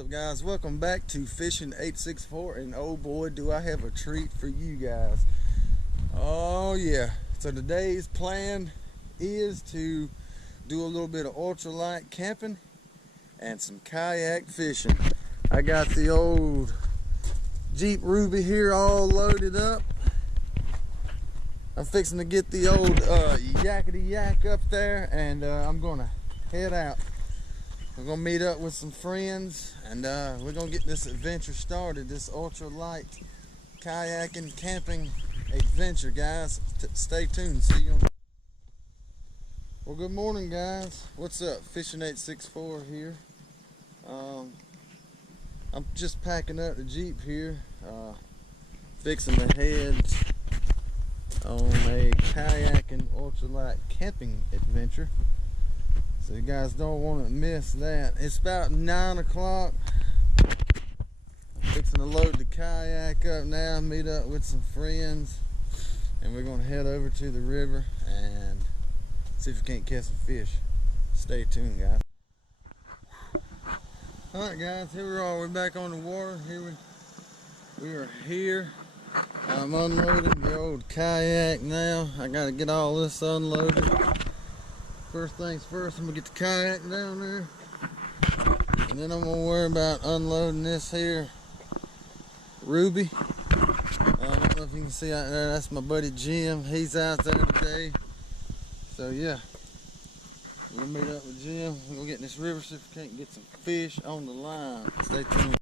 up, guys? Welcome back to Fishing 864, and oh boy, do I have a treat for you guys. Oh yeah, so today's plan is to do a little bit of ultralight camping and some kayak fishing. I got the old Jeep Ruby here all loaded up. I'm fixing to get the old yakety yak up there, and I'm gonna head out. We're gonna meet up with some friends, and we're gonna get this adventure started, this ultralight kayaking camping adventure, guys. Stay tuned. See you on. Well, good morning, guys. What's up? Fishing 864 here. I'm just packing up the Jeep here, fixing to head on a kayaking ultralight camping adventure. So you guys don't want to miss that. It's about 9 o'clock. I'm fixing to load the kayak up now, meet up with some friends, and we're going to head over to the river and see if we can't catch some fish. Stay tuned, guys. Alright guys, here we are. We're back on the water. We are here. I'm unloading the old kayak now. I got to get all this unloaded. First things first, I'm gonna get the kayak down there, and then I'm gonna worry about unloading this here Ruby. I don't know if you can see out there, that's my buddy Jim. He's out there today. So yeah, we're gonna meet up with Jim. We're gonna get in this river, see if we can't get some fish on the line. Stay tuned.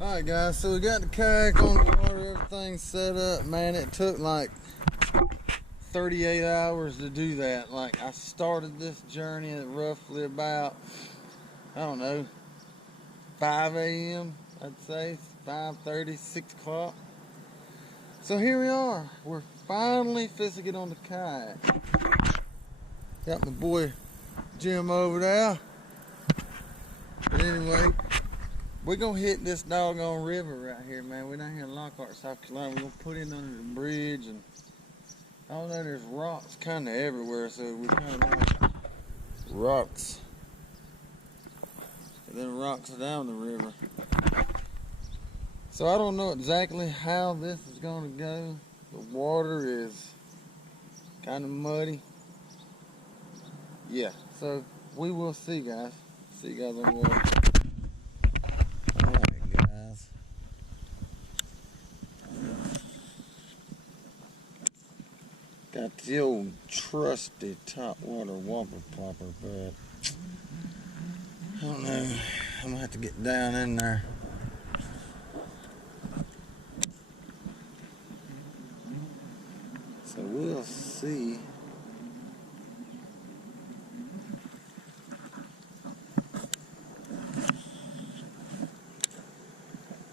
Alright guys, so we got the kayak on the water, everything's set up. Man, it took like 38 hours to do that. Like, I started this journey at roughly about, I don't know, 5 a.m. I'd say, 5:30, 6 o'clock. So here we are. We're finally fixing to get on the kayak. Got my boy Jim over there. But anyway, we're gonna hit this doggone river right here, man. We're down here in Lockhart, South Carolina. We're gonna put in under the bridge, and I don't know, there's rocks kind of everywhere, so we kind of like rocks. And then rocks down the river. So I don't know exactly how this is going to go. The water is kind of muddy. Yeah, so we will see, guys. See you guys on the water. Alright, guys. Got the old trusty top water whopper plopper, but I don't know. I'm gonna have to get down in there. So we'll see.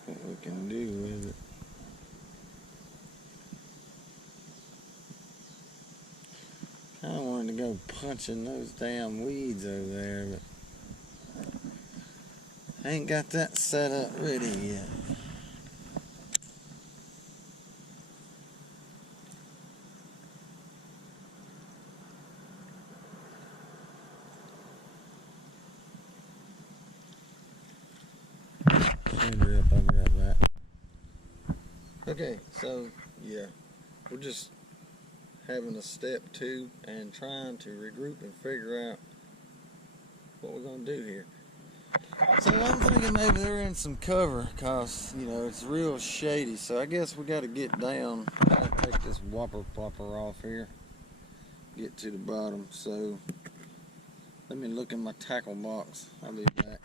What we can do with it. I wanted to go punching those damn weeds over there, but I ain't got that set up ready yet. I'll be right back. Okay, so yeah, we're just having a step 2 and trying to regroup and figure out what we're going to do here. So I'm thinking maybe they're in some cover, cause you know it's real shady, so I guess we got to get down. I gotta take this whopper plopper off here, get to the bottom. So let me look in my tackle box. I'll be back.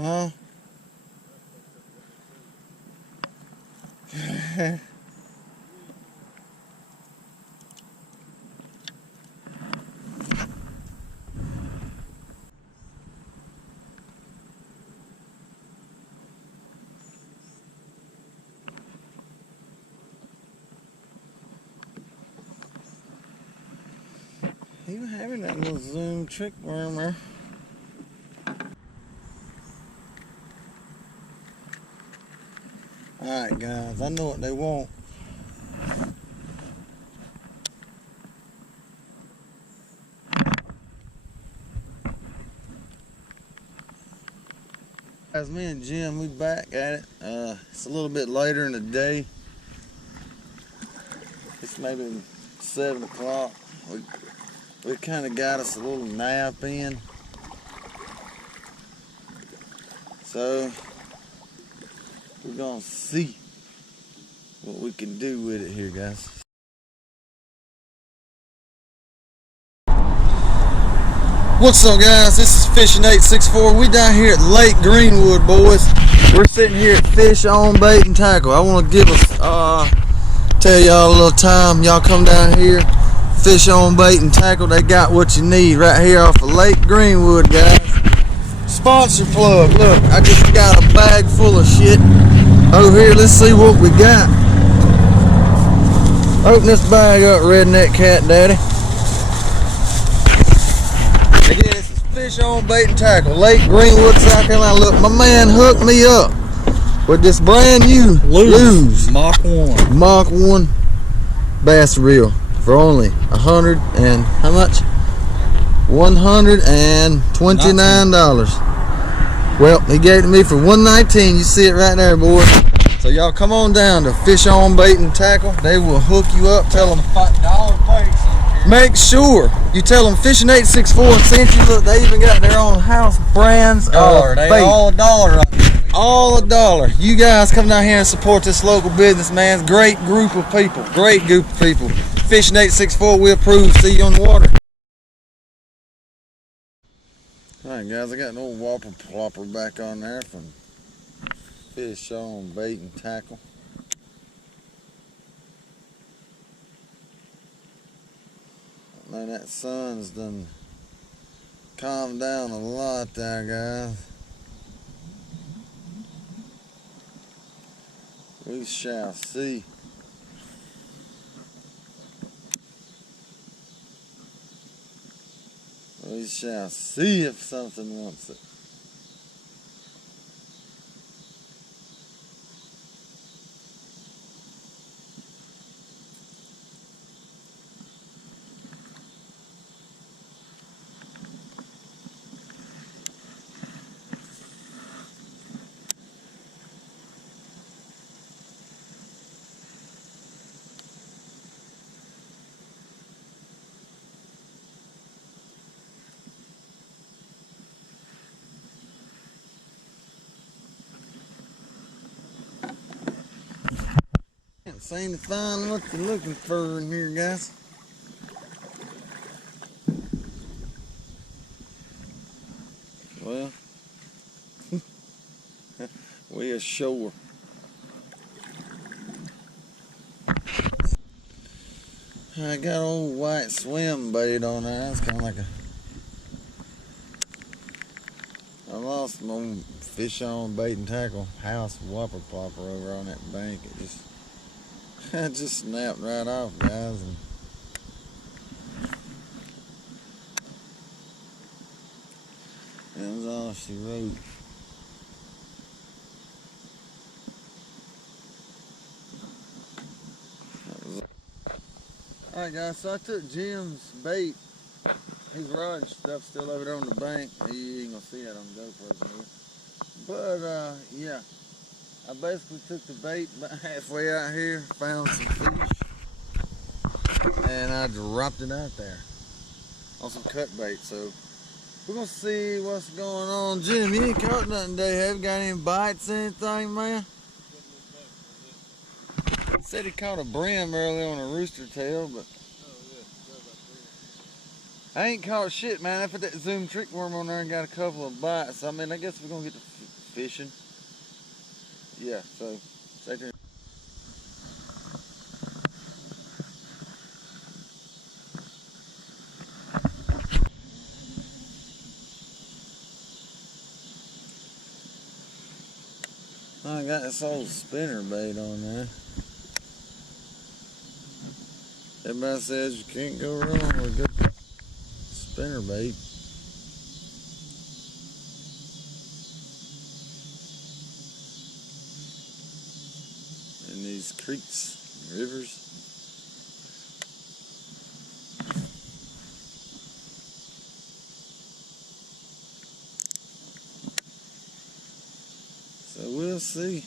Huh? He was having that little zoom trick wormer. Alright guys, I know what they want. Guys, me and Jim, we back at it. It's a little bit later in the day. It's maybe 7 o'clock. We kind of got us a little nap in. So, we're gonna see what we can do with it here, guys. What's up, guys? This is Fishing 864. We down here at Lake Greenwood, boys. We're sitting here at Fish on Bait and Tackle. I want to give us, tell y'all a little time. Y'all come down here, Fish on Bait and Tackle. They got what you need right here off of Lake Greenwood, guys. Sponsor plug. Look, I just got a bag full of shit over here. Let's see what we got. Open this bag up, Redneck Cat Daddy. Again, this is Fish on Bait and Tackle, Lake Greenwood, South Carolina. Look, my man hooked me up with this brand new Lose Mach 1 Mach 1 bass reel for only $100 and how much? $129. Well, he gave it to me for $119. You see it right there, boys. So y'all come on down to Fish on Bait and Tackle. They will hook you up. Tell them $5 plates. make sure you tell them Fishing 864 sent you. Look, they even got their own house brands $1. They bait. all $1. All $1. You guys come down here and support this local business, man. Great group of people. Great group of people. Fishing 864, we approve. See you on the water. Alright guys, I got an old whopper plopper back on there from Fish on Bait and Tackle. Man, that sun's done calmed down a lot there, guys. We shall see. We shall see if something wants it. Can't seem to find what you're looking for in here, guys. Well, we ashore. I got old white swim bait on there. It's kind of like I lost my own Fish on Bait and Tackle house whopper plopper over on that bank. It just snapped right off, guys. And that was all she wrote. Alright guys, so I took Jim's bait. His rod and stuff's still over there on the bank. You ain't gonna see that on GoPro. But yeah, I basically took the bait about halfway out here, found some fish, and I dropped it out there on some cut bait. So we're gonna see what's going on. Jim, you ain't caught nothing today, have you? Got any bites, anything, man? He said he caught a brim early on a rooster tail, but I ain't caught shit, man. I put that zoom trick worm on there and got a couple of bites. I mean, I guess we're gonna get fishing. Yeah, so stay tuned. I got this old spinner bait on there. Everybody says you can't go wrong with good spinner bait. In these creeks, rivers. So we'll see.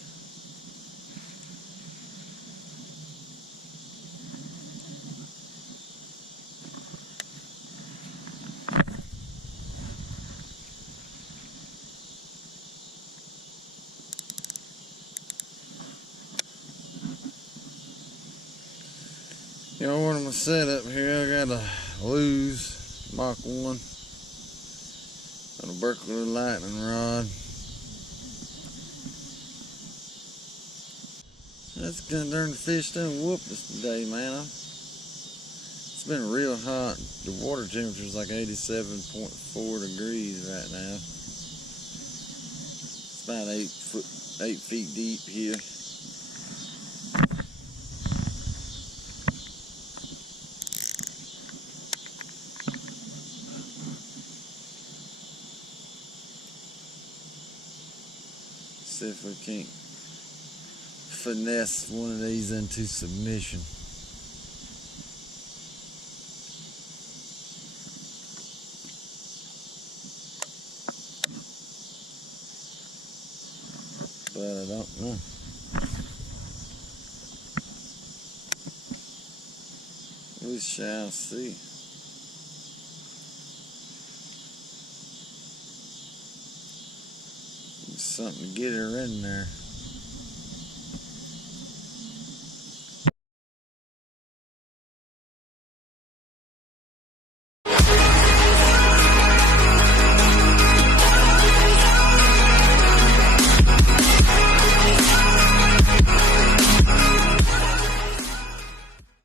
You know what I'm gonna set up here? I got a Lew's Mach 1 and a Berkeley lightning rod. That's gonna darn fish done whoop us today, man. It's been real hot. The water temperature is like 87.4 degrees right now. It's about 8 feet deep here. See if we can't finesse one of these into submission. But I don't know. We shall see. Something to get her in there.